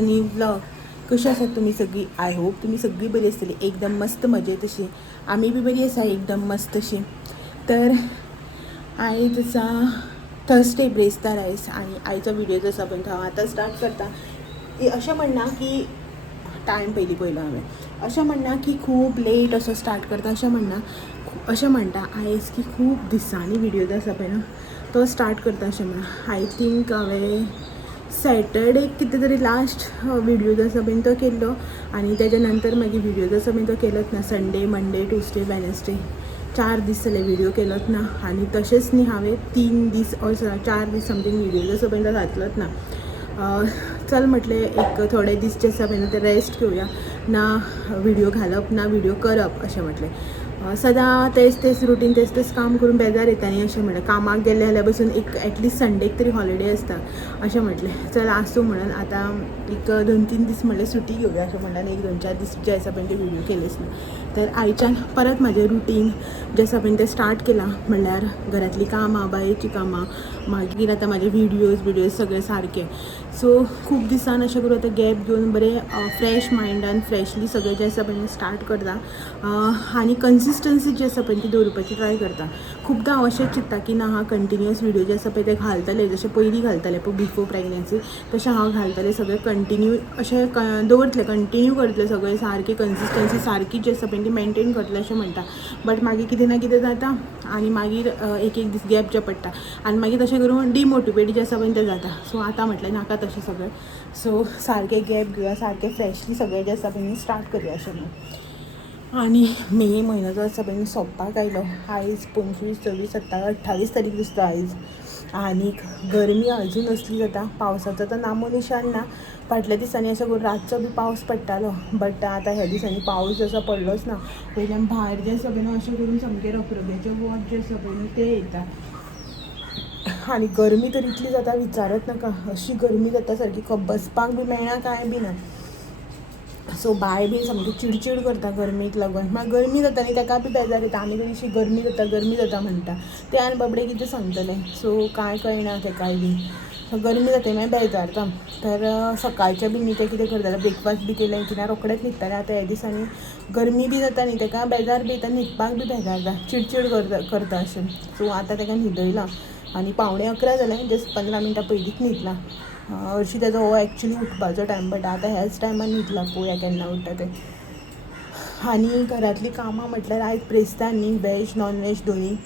New vlog. कशी आसात तुम्ही सगळी? आय होप तुम्ही सगळी बरी आसतली, एकदम मस्त मजेत अशी. आम्ही बी बरी आसा एकदम मस्त अशी. तर आयज आसा थर्सडे ब्रेस्तार आयज आणि आयचो व्हिडिओ जो आसा पळय तो हांव आतां स्टार्ट करता. अशें म्हणना की टायम पयलीं पळयलो हांवें, अशें म्हणना की खूब लेट असो स्टार्ट करता, अशें म्हणटा आयज की खूब दिसांनी व्हिडिओ जो आसा पळय ना तो स्टार्ट करता अशें म्हणा. आय थिंक हांवें सॅटरडे कितें तरी लास्ट व्हिडिओ जो आसा पळय तो केल्लो आनी तेज्या नंतर मागीर व्हिडिओ जो आसा पळय तो केलोच ना. संडे, मंडे, ट्युजडे, वेनसडे 4 दीस जाले व्हिडिओ केलोच ना. आनी तशेंच न्ही हांवें 3 दीस ऑर 4 दीस समथींग व्हिडिओ जो आसा पळय तो घातलोच ना. चल म्हटलें एक थोडे दीस जे आसा पळय ते रेस्ट घेवया, ना व्हिडिओ घालप ना व्हिडिओ करप अशें म्हटलें. सदां तेच रुटीन तेच काम करून बेजार येता न्ही अशें म्हणलें. कामाक गेले जाल्यार बसून एक एटलीस्ट संडेक तरी हॉलिडे आसता अशें म्हटलें. चल आसूं म्हणून आतां एक 2-3 दीस म्हणलें सुटी घेवया अशें म्हणून एक 2-4 दीस जे आसा पळय ते व्हिडिओ केलेच ना. तर आयच्यान परत म्हाजें रुटीन जें आसा पळय तें स्टार्ट केलां. म्हणल्यार घरातलीं कामां, बायेचीं कामां, मागीर आतां म्हाजे व्हिडिओज सगळे सारके. सो खूब दिसान अशें करून आतां गॅप घेवन बरें फ्रेश मायंडान फ्रेशली सगळें जें आसा पळय स्टार्ट करता. आनी कन्सिस्टन्सी जी आसा पळय ती दवरपाची ट्राय करता. खुबदां हांव अशेंच चिंत्ता की ना हांव कंटिन्युअस व्हिडिओ जे आसा पळय ते घालतलें, जशें पयलीं घालतालें पळय बिफोर प्रेग्नन्सी तशें हांव घालतलें. सगळें कंटिन्यू अशें दवरतलें, कंटिन्यू करतलें सगळें सारकें. कन्सिस्टन्सी सारकी जी आसा पळय ती मेनटेन करतलें अशें म्हणटा. बट मागीर कितें ना कितें जाता आनी मागीर एक दीस गॅप जे पडटा आनी मागीर तशें करून डिमोटिवेट जें आसा पळय तें जाता. सो आतां म्हटलें नाका तशें सगळें. सो सारकें गॅप घेवया, सारकें फ्रेशली सगळें जें आसा पळय स्टार्ट करया अशें म्हणून. आनी मे म्हयनो जो आसा पळय सोंपपाक आयलो. आयज 25, 26, 27, 28 तारीख दिसता आयज. आनीक गरमी अजून असली जाता. पावसाचो तर नामोनिशान ना. फाटल्या दिसांनी अशें करून रातचो बी पावस पडटालो, बट आतां ह्या दिसांनी पावस जो आसा पडलोच ना. वयल्यान भायर जें आसा पळय अशें करून सामकें रखरख्याचें वत जें आसा पळय तें येता. आनी गरमी तर इतली जाता विचारत नाका. अशी गरमी जाता सारकी बसपाक बी मेळना कांय बी ना. सो बाय बी सामकी चिडचिड करता गरमीक लागून. मागीर गरमी जाता न्ही ताका बी बेजार येता. आमी बी अशी गरमी जाता म्हणटा ते आनी बाबडे कितें सांगतलें. सो कांय कळना ताकाय बी. गरमी जाता मागीर बेजारता. तर सकाळचें बी न्ही तें कितें करतालें ब्रेकफास्ट बी केलें की ना रोखडेंच न्हिदतालें. आतां ह्या दिसांनी गरमी बी जाता न्ही ताका बेजार बी येता, न्हिदपाक बी बेजार जाता, चिडचिड करता अशें. सो आतां ताका न्हिदयलां आनी 11:15 जालें. जस्ट 15 मिनटां पयलींच न्हिदलां. हरशीं तेजो हो एक्चुली उठपाचो टायम, बट आतां ह्याच टायमार न्हिदला. पळोवया केन्ना उठटा तें. आनी घरातलीं कामां म्हटल्यार आयज ब्रेस्तार न्ही, वॅज नॉन वॅज दोनी.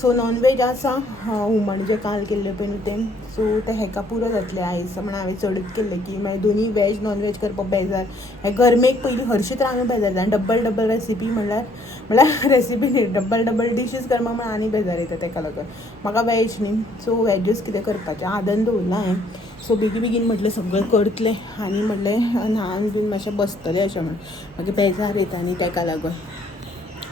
सो नॉन वॅज आसा हुमण जें काल केल्लें पळय न्ही तें. सो तें हेका पुरो जातलें आयज म्हणून हांवें चडच केल्लें की मागीर दोनी वॅज नॉन वॅज करपाक बेजार. हे गरमेक पयलीं हरशीं तर हांवें बेजार जाता. डबल रेसिपी म्हणल्यार रेसिपी न्ही, डबल डिशीज करपाक म्हणल्यार आनी बेजार येता. ताका लागून म्हाका वॅज न्ही, सो वॅजूच कितें करपाचें आदन दवरलां हांवें. सो बेगीन म्हटलें सगळें करतलें आनी म्हटलें न्हावन बी मातशें बसतलें अशें म्हणून. मागीर बेजार येता न्ही ताका लागून.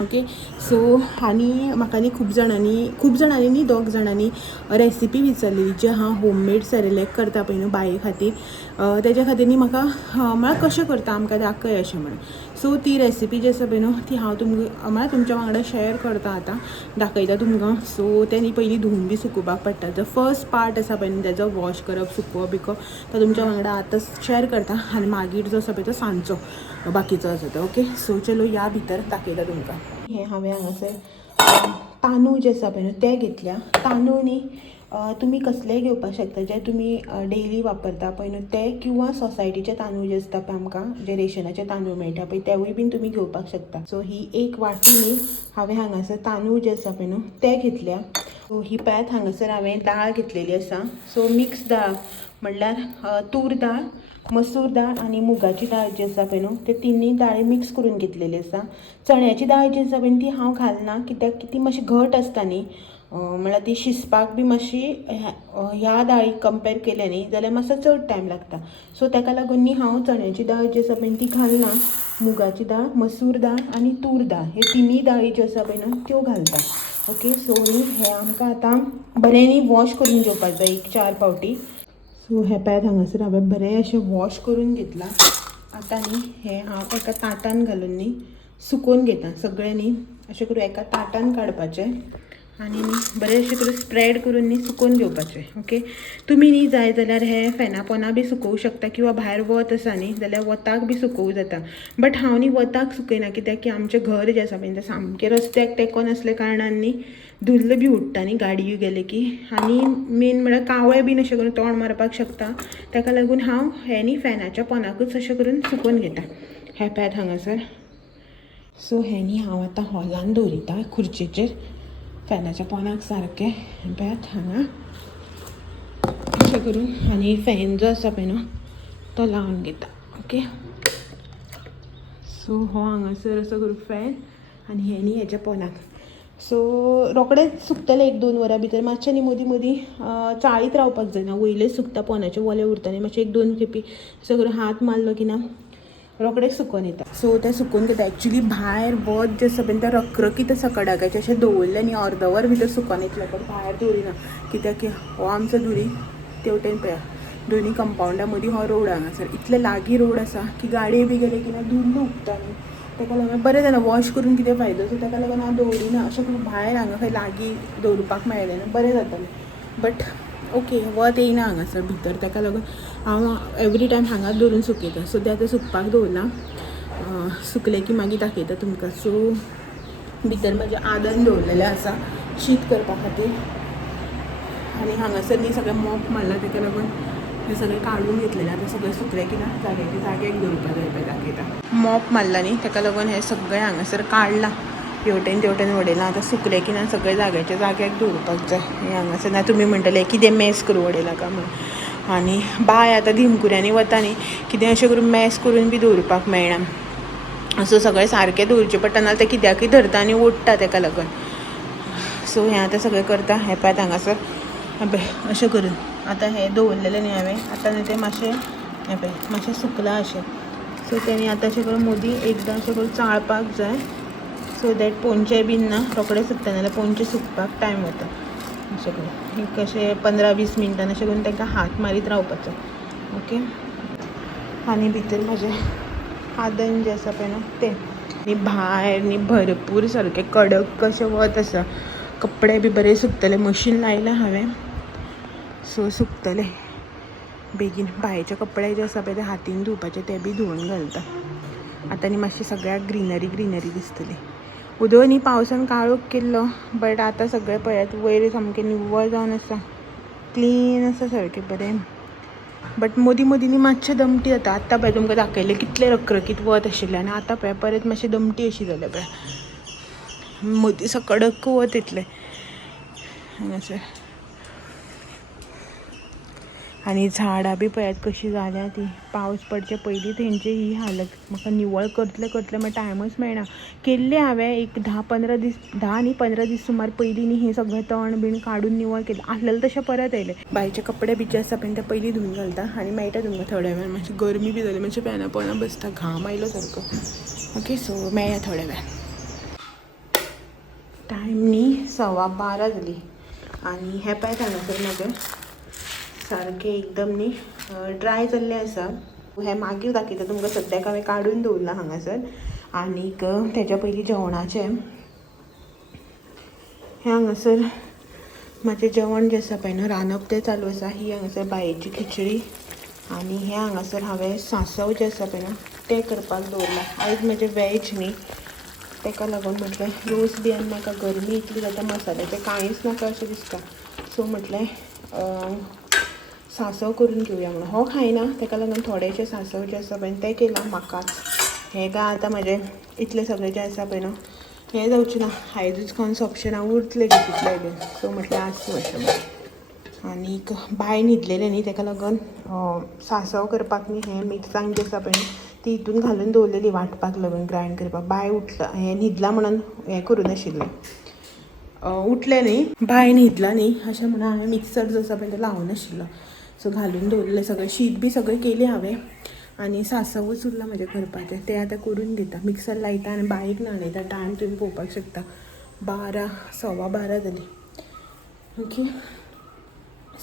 ओके. सो आनी म्हाका न्ही खूब जाणांनी न्ही 2 जाणांनी रेसिपी विचारलेली जी हांव होममेड सेरेलॅक करता पळय न्हू बाये खातीर. तेज्या खातीर न्ही म्हाका म्हळ्यार कशें करता आमकां दाखय अशें म्हणून. सो ती रेसिपी जी आसा पळय न्हू ती हांव तुमकां म्हळ्यार तुमच्या वांगडा शेअर करता आतां, दाखयता तुमकां. सो तें न्ही पयलीं धुवन बी सुकोवपाक पडटा. जो फर्स्ट पार्ट आसा पळय न्ही तेजो वॉश करप, सुकोवप बिकोवप तो तुमच्या वांगडा आतां शेअर करता. आनी मागीर जो आसा पळय तो सांजचो बाकीचो आसा तो. ओके. सो चलो या भितर दाखयता तुमकां. हें हांवें हांगासर तांदूळ जे आसा पळय न्हू ते घेतल्या. तांदूळ न्ही तुमी कसलेय घेवपाक शकता जे तुमी डेली वापरता पळय न्हू ते, किंवा सोसायटीचे तांदूळ जे आसता पळय आमकां जे रेशनाचे तांदूळ मेळटा पळय तेवूय बीन तुमी घेवपाक शकता. सो ही एक वाटी न्ही हांवें हांगासर तांदूळ जे आसा पळय न्हू ते घेतल्या. सो ही पळयात हांगासर हांवें दाळ घेतलेली आसा. सो मिक्स दाळ म्हणल्यार तूर दाळ, मसूर दाळ आनी मुगाची दाळ जी आसा पळय न्हू ते तिनूय दाळी मिक्स करून घेतलेली आसा. चण्याची दाळ जी आसा पळय ती हांव घालना, कित्याक ती मातशी घट आसता न्ही, म्हळ्यार ती शिजपाक बी मातशी ह्या दाळीक कंपेर केलें न्ही जाल्यार मातसो चड टायम लागता. सो ताका लागून न्ही हांव चण्याची दाळ जी आसा पळय ती घालना. मुगाची दाळ, मसूर दाळ आनी तूर दाळ हे तिनूय दाळी ज्यो आसा पळय न्हू त्यो घालता. ओके. सो न्ही हें आमकां आतां बरें न्ही वॉश करून घेवपाक जाय 1-4 फावटी. सो हे पळयात हांगासर हांवें बरें अशें वॉश करून घेतलां. आतां न्ही हें हांव एका ताटान घालून न्ही सुकोवन घेता. सगळें न्ही अशें करून एका ताटान काडपाचें आनी न्ही बरें अशें करून स्प्रेड करून न्ही सुकोवन घेवपाचें ओके. तुमी न्ही जाय जाल्यार हे फॅना पोंदा बी सुकोवं शकता किंवा भायर वत आसा न्ही जाल्यार वताक बी सुकोवं जाता. बट हांव न्ही वताक सुकयना कित्याक की आमचें घर जें आसा पळय तें सामकें रस्त्याक तेकोन आसल्या कारणान न्ही धुल्ल बी उडटा न्ही गाडयो गेले की. आनी मेन म्हळ्यार कावळे बीन अशें करून तोंड मारपाक शकता. ताका लागून हांव हे न्ही फॅनाच्या पोंदाकूच अशें करून सुकोवन घेता. हे पळयात हांगासर. सो हे न्ही हांव आतां हॉलान दवरिता खुर्चेचेर फॅनाच्या पोंदाक सारकें. पळयात हांगा अशें करून आनी फॅन जो आसा पळय न्हू तो लावन घेता ओके. सो हो हांगासर असो करून फॅन आनी हे न्ही हेच्या पोंदाक. सो रोखडेंच सुकतलें 1-2 वरां भितर. मातशें न्ही मदीं मदीं चाळीत रावपाक जायना. वयलें सुकता पोंदाचें वलें उरता न्ही मातशें 1-2 खेपी असो करून हात मारलो की ना रोखडेंच सुकोवन येता. सो तें सुकोवन घेता. एक्चुली भायर वत जें आसा पळय तें रखरखीत आसा कडाक्याचें अशें दवरलें न्ही अर्द वर भितर सुकोवन येतलें. बट भायर दवरिना कित्याक की हो आमचो धुरी तेवटेन पळया दोनी कंपाउंडा मदीं हो रोड हांगासर इतलें लागीं रोड आसा की गाडये बी गेले की ना धुल्ल उडटा न्ही. ताका लागून बरें जालें वॉश करून कितें फायदो. सो ताका लागून हांव दवरिना अशें करून भायर हांगा खंय लागीं दवरपाक मेळ्ळें ना बरें जातालें. बट ओके वत येयना हांगासर भितर ताका लागून हांव एवरी टायम हांगाच दवरून सुकयता. सो तें आतां सुकपाक दवरलां. सुकलें की मागीर दाखयता तुमकां. सो भितर म्हाजें आदन दवरलेलें आसा शीत करपा खातीर. आनी हांगासर न्ही सगळें मॉप मारला ताका लागून हें सगळें काडून घेतलेलें. आतां सगळें सुकलें की ना जाग्याच्या जाग्याक दवरपा जाय पळय दाखयता. मॉप मारला न्ही ताका लागून हें सगळें हांगासर काडलां हेवटेन तेवटेन उडयलां. आतां सुकलें की ना सगळें जाग्याच्या जाग्याक दवरपाक जाय. हें हांगासर ना तुमी म्हणटले कितें मॅस करून उडयलां काय म्हणून. आनी बाय आतां धिमकुऱ्यांनी वता न्ही कितें अशें करून मॅस करून बी दवरपाक मेळना. सो सगळें सारकें दवरचें पडटा नाल्यार तें कित्याकूय धरता आनी ओडटा ताका लागून. सो हें आतां सगळें करता. हें पळयात हांगासर अशें करून आतां हें दवरलेलें न्ही हांवें आतां न्ही तें मातशें हें पळय मातशें सुकलां अशें. सो तेणी आतां अशें करून मदीं एकदां अशें करून चाळपाक जाय. सो दॅट पोंचें बीन ना रोखडें सुकता नाल्यार पोंचें सुकपाक टायम वता. अशें करून एक अशें 15-20 मिनटान अशें करून तांकां हात मारीत रावपाचो ओके. आनी भितर म्हाजें आदन जें आसा पळय न्हू तें आनी भायर न्ही भरपूर सारकें कडक कशें वत आसा. कपडे बी बरें सुकतले. मशीन लायलां हांवें सो सुकतलें बेगीन. भायचे कपडे जे आसा पळय ते हातीन धुवपाचे ते बी धुवन घालता. आतां न्ही मातशी सगळ्याक ग्रीनरी दिसतली. उदक न्ही पावसान काळोख केल्लो बट आतां सगळें पळयात वयर सामकें निव्वळ जावन आसा. क्लीन आसा सारकें बरें. बट मदीं मदीं न्ही मातशें दमटी जाता. आतां पळय तुमकां दाखयलें कितलें रखरखीत वत आशिल्लें आनी आतां पळय परत मातशी दमटी अशी जाल्या पळय. मदीं सा कडक वत येतलें हांगासर. आनी झाडां बी पळयात कशीं जाल्या ती. पावस पडचे पयलीं तेंची ही हालत. म्हाका निवळ करतलें मागीर टायमूच मेळना. केल्लें हांवें एक 10-15 दीस 10 न्ही 15 दीस सुमार पयलीं न्ही हें सगळें तण बीण काडून निवळ केलें. आसलेलें तशें परत येयलें. भायचे कपडे बी जे आसा पळय ते पयलीं धुवन घालता आनी मेळटा तुमकां थोड्या वेळान. मातशी गरमी बी जाली मातशें फॅना पोंदा बसता घाम आयलो सारको ओके. सो मेळया थोड्या वेळान. टायम न्ही 12:15 जाली आनी हे पळयात हांगासर म्हाजें सारकें एकदम न्ही ड्राय जाल्लें आसा. हें मागीर दाखयता तुमकां. सद्याक हांवें काडून दवरलां हांगासर. आनीक तेच्या पयलीं जेवणाचें हें हांगासर म्हाजें जेवण जें आसा पळय न्हू रांदप तें चालू आसा. ही हांगासर बायेची खिचडी आनी हें हांगासर हांवें सांसव जें आसा पळय न्हू तें करपाक दवरलां. आयज म्हजें वॅज न्ही ताका लागून म्हटलें रोस बी आनी नाका गरमी इतली जाता मसाल्याचें कांयच नाका अशें दिसता. सो म्हटलें सांसव करून घेवया म्हणून. हो खायना ताका लागून थोडेशें सांसव जें आसा पळय तें केलां म्हाकाच. हें काय आतां म्हाजें इतलें सगळें जें आसा पळय न्हू हें जावचें ना. आयजूच खावन सोंपचें ना उरतलें कितलेंय बीन. सो म्हटलें आसूं अशें म्हणून. आनीक बाय न्हिदलेलें न्ही ताका लागून सांसव करपाक न्ही हें मिरसांग जें आसा पळय न्ही ती हितून घालून दवरलेली वांटपाक लागून ग्रायंड करपाक. बाय उठला हें न्हिदलां म्हणून हें करूं नाशिल्लें. उठलें न्ही बाय न्हिदला न्ही अशें म्हणून हांवें मिक्सर जो आसा पळय तो लावूं नाशिल्लो. सो घालून दवरलेलें सगळें. शीत बी सगळें केलें हांवें आनी सांसवूच उरलां म्हजें करपाचें तें आतां करून घेता. मिक्सर लायता आनी बायक न्हाणयता. टायम तुमी पळोवपाक शकता 12 12:15 जालीं ओके.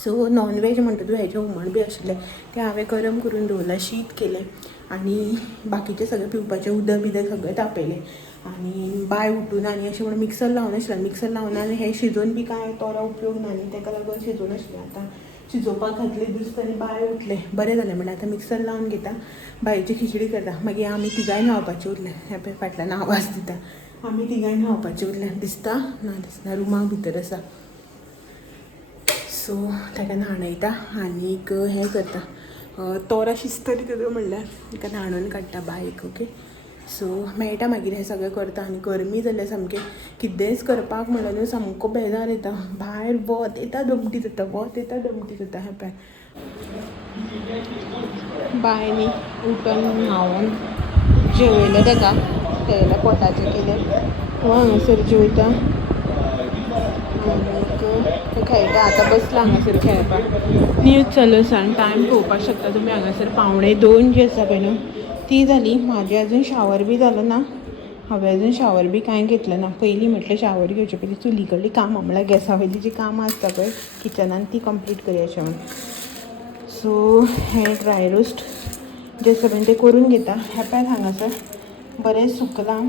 सो नॉनवेज म्हणटा तूं हेजें हुमण बी आशिल्लें तें हांवें गरम करून दवरलां. शीत केलें आनी बाकीचें सगळें पिवपाचें उदक बिदक सगळें तापयलें आणि बाय उठून आणि अशें म्हणून मिक्सर लावन आसलें मिक्सर लावन आनी हें शिजोवन बी कांय तोरा उपयोग ना न्ही ताका लागून शिजोवन आसलें आतां शिजोवपाक घातलें दिसता आनी बाय उठलें बरें जालें म्हणल्यार आतां मिक्सर लावन घेता बायची खिचडी करता मागीर आमी तिगांय न्हांवपाचें उरलें ह्या पळय फाटल्यान आवाज दिता आमी तिगांय न्हांवपाचें उरलें दिसता ना दिसना रुमाक भितर आसा सो ताका न्हाणयता आनीक हें करता तोरा शिजतली तुजो म्हणल्यार ताका न्हाणून काडटा बायक ओके सो मेळटा मागीर हें सगळें करता आनी गरमी जाल्यार सामकें कितेंच करपाक म्हणलें न्हू सामको बेजार येता भायर वत येता दमटी जाता वत येता दमटी जाता हें पळय बायनी उठून न्हांवून जेवयलें ताका तेल्या पोटाचें केलें हो हांगासर जेवता आनीक तो खेळटा आतां बसला हांगासर खेळपाक न्यूज चालू आसा आनी टायम पळोवपाक शकता तुमी हांगासर 1:45 जी आसा पळय न्हू ती जाली म्हाजें अजून शावर बी जालो ना हांवें अजून शावर बी कांय घेतलें ना पयलीं म्हटलें शावर घेवचे पयलीं चुली कडलीं कामां म्हळ्यार गॅसा वयलीं जीं कामां आसता पळय किचनान ती कंप्लीट करया अशें म्हणून सो हें ड्राय रोस्ट जें सगळें तें करून घेता ह्या पळय हांगासर बरें सुकलां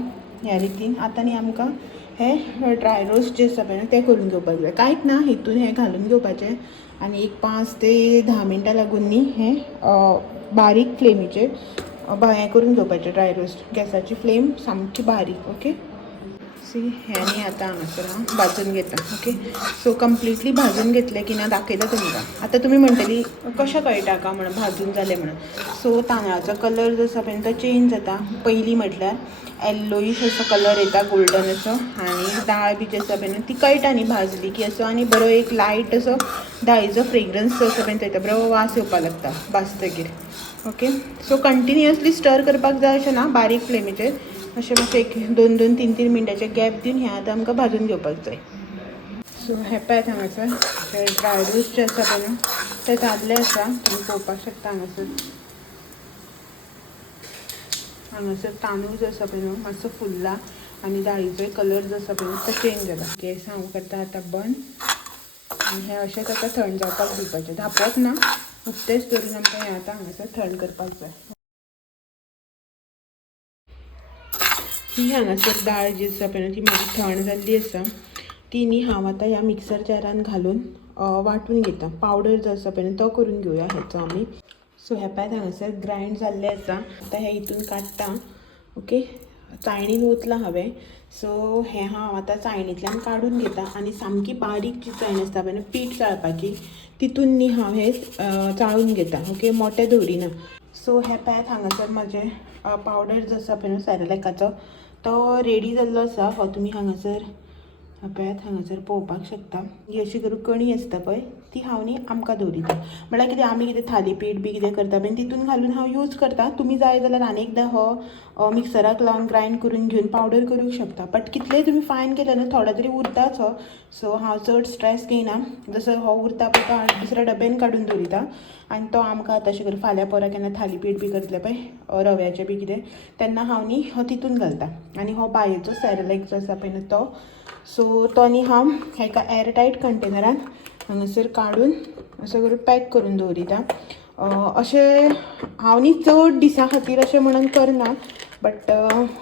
ह्या रितीन आतां न्ही आमकां हें ड्राय रोस्ट जें आसा पळय तें करून घेवपाक जाय कांयच ना हितून हें घालून घेवपाचें आनी एक 5 ते 10 मिनटां लागून न्ही हें बारीक फ्लेमीचेर हें करून घेवपाचें ड्राय रोस्ट गॅसाची फ्लेम सामकी बारीक ओके सी हें न्ही आतां हांगासर हांव भाजून घेता ओके सो कंप्लिटली भाजून घेतलें की ना दाखयता तुमकां आतां तुमी म्हणटलीं कशें कळटा काय म्हणून भाजून जालें म्हणून सो तांदळाचो कलर जो आसा पळय तो चेंज जाता पयलीं म्हटल्यार येल्लोईश असो कलर येता गोल्डन असो आनी दाळ बी जी आसा पळय न्हू ती कळटा न्ही भाजली की असो आनी बरो एक लायट असो दाळीचो फ्रेग्रन्स जो आसा पळय तो येता बरो वास येवपाक लागता भाजतकीर ओके सो कंटिन्युअसली स्टर करपाक जाय अशें ना बारीक फ्लेमीचेर अशें मातशें एक 2-3 मिनटाचे गॅप दिवन हें आतां आमकां भाजून घेवपाक जाय सो हें पळयात हांगासर ड्राय रोस्ट जें आसा पळय न्हू तें जाल्लें आसा तुमी पळोवपाक शकता हांगासर तांदूळ जो आसा पळय न्हू मातसो फुल्ला आनी दाळीचोय कलर जो आसा पळय तो चेंज जाला गॅस हांव करता आतां बंद आनी हें अशेंच आतां थंड जावपाक दिवपाचें धांपप ना उक्तेच दवरून आमकां हें आतां हांगासर थंड करपाक जाय ही हांगासर दाळ जी आसा पळय न्हू ती म्हाजी थंड जाल्ली आसा ती न्ही हांव आतां ह्या मिक्सर जारान घालून वांटून घेता पावडर जो आसा पळय न्हू तो करून घेवया हेचो आमी सो हे पळय हांगासर ग्रायंड जाल्लें आसा आतां हें हितून काडटा ओके चाळणीन ओतलां हांवें सो हें हांव आतां चाळणींतल्यान काडून घेता आनी सामकी बारीक जी चाळण आसता पळय न्हू पीठ चाळपाची तितून न्ही हांव हें चाळून घेता ओके मोटें दवरिना सो हे पळयात हांगासर म्हाजें पावडर जो आसा पळय न्हू सेरेलॅकाचो तो रेडी जाल्लो आसा हो तुमी हांगासर पळयात हांगासर पळोवपाक शकता ही अशी करून कणी आसता पळय ती हांव न्ही आमकां दवरिता म्हळ्यार कितें आमी कितें थालीपीठ बी कितें करता पळय तितून घालून हांव यूज करता तुमी जाय जाल्यार आनी एकदां हो मिक्सराक लावन ग्रायंड करून घेवन पावडर करूंक शकता बट कितलेंय तुमी फायन केलें न्हू थोडो तरी उरताच हो सो हांव चड स्ट्रेस घेयना जसो हो उरता पळय तो हांव दुसऱ्या डब्यान काडून दवरिता आनी तो आमकां आतां अशें करून फाल्यां परां केन्ना थालीपीठ बी करतलें पळय रव्याचें बी कितें तेन्ना हांव न्ही हो तितून घालता आनी हो बायेचो सेरेलॅक जो आसा पळय न्हू तो सो तो न्ही हांव एका एअरटायट कंटेनरान हांगासर काडून असो करून पॅक करून दवरिता अशें हांव न्ही चड दिसां खातीर अशें म्हणून करना बट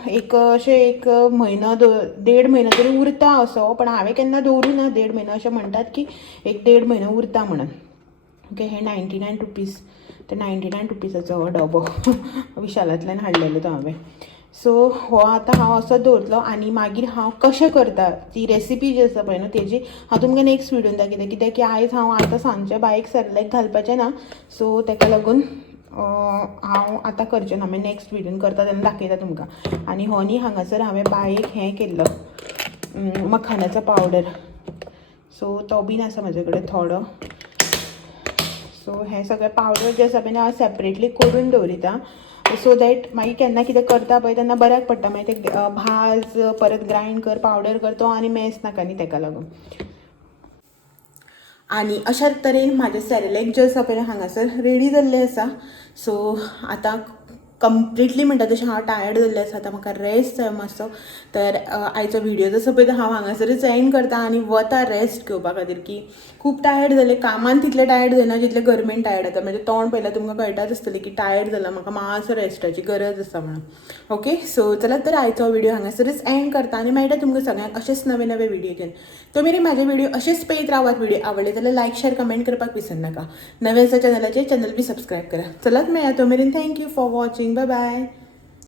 एक म्हयनो 1.5 म्हयनो तरी उरता असो पण हांवें केन्ना दवरूं ना 1.5 म्हयनो अशें म्हणटात की 1.5 म्हयनो उरता म्हणून ओके हे 99 रुपीज ते 99 रुपीजाचो हो डबो विशालांतल्यान हाडलेलो तो हांवें सो हो आतां हांव असो दवरतलो आनी मागीर हांव कशें करता ती रेसिपी जी आसा पळय न्हू तेजी हांव तुमकां नेक्स्ट विडियोन दाखयता कित्याक की आयज हांव आतां सांजच्या बायक सेरेलॅक घालपाचें ना सो ताका लागून हांव आतां करचें ना हांवें नेक्स्ट विडियोन करता तेन्ना दाखयता तुमकां आनी हो न्ही हांगासर हांवें बायक हें केल्लो मखानाचो पावडर सो तो बीन आसा म्हाजे कडेन थोडो सो हें सगळें पावडर जें आसा पळय हांव सेपरेटली करून दवरिता सो दॅट मागीर केन्ना कितें करता पळय तेन्ना बऱ्याक पडटा मागीर ते भाज परत ग्रायंड कर पावडर कर तो आनी मॅस नाका न्ही ताका लागून आनी अशा तरेन म्हाजें सेरेलॅक जें आसा पळय हांगासर रेडी जाल्लें आसा सो आतां कंप्लिटली म्हणटा तशें हांव टायर्ड जाल्लें आसा आतां म्हाका रेस्ट जाय मातसो तर आयचो व्हिडिओ जसो पळय तो हांव हांगासरच एंड करता आनी वता रेस्ट घेवपा खातीर की खूब टायर्ड जालें कामान तितलें टायर्ड जायना जितलें गरमेन टायर्ड जाता म्हणजे तोंड पळयल्यार तुमकां कळटाच आसतलें की टायर्ड जाला म्हाका मातसो रेस्टाची गरज आसा म्हणून ओके सो चला तर आयचो व्हिडिओ हांगासरच एंड करता आनी मेळटा तुमकां सगळ्यांक अशेंच नवे नवे व्हिडिओ घेवन तो मेरेन म्हाजे व्हिडिओ अशेंच पळयत रावात व्हिडिओ आवडले जाल्यार लायक शेअर कमेंट करपाक विसर नाका नवे आसा चॅनल बी सबस्क्रायब करा चलात मेळया तो मेरेन thank you for watching bye bye